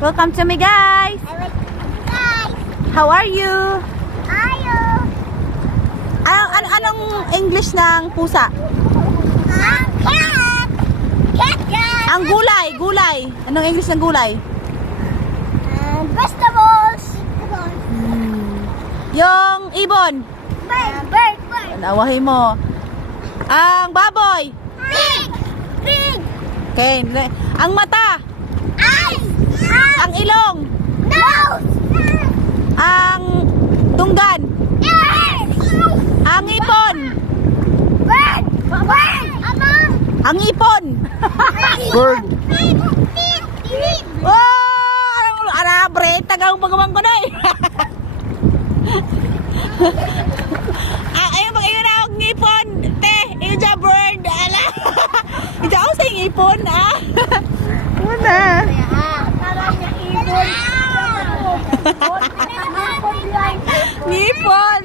Welcome to me, guys. How are you? Anong English ng pusa? Ang gulay. Anong English ng gulay? Vegetables. Yung ibon. Bird. Nawahin mo. Ang baboy. Pig. Okay. Ang mata. Eyes. Ang ilong. Nose. Ang tunggan. Ears. Ang ipon. Bird. Ang ipon. Bird. Oh! Arabre, tagang pagawang ko na eh. Ayun, pag-iyon na akong ngipon. Te, yun dyan bird. Ala. Ito ako sa ngipon, ah. Una. Ngipon.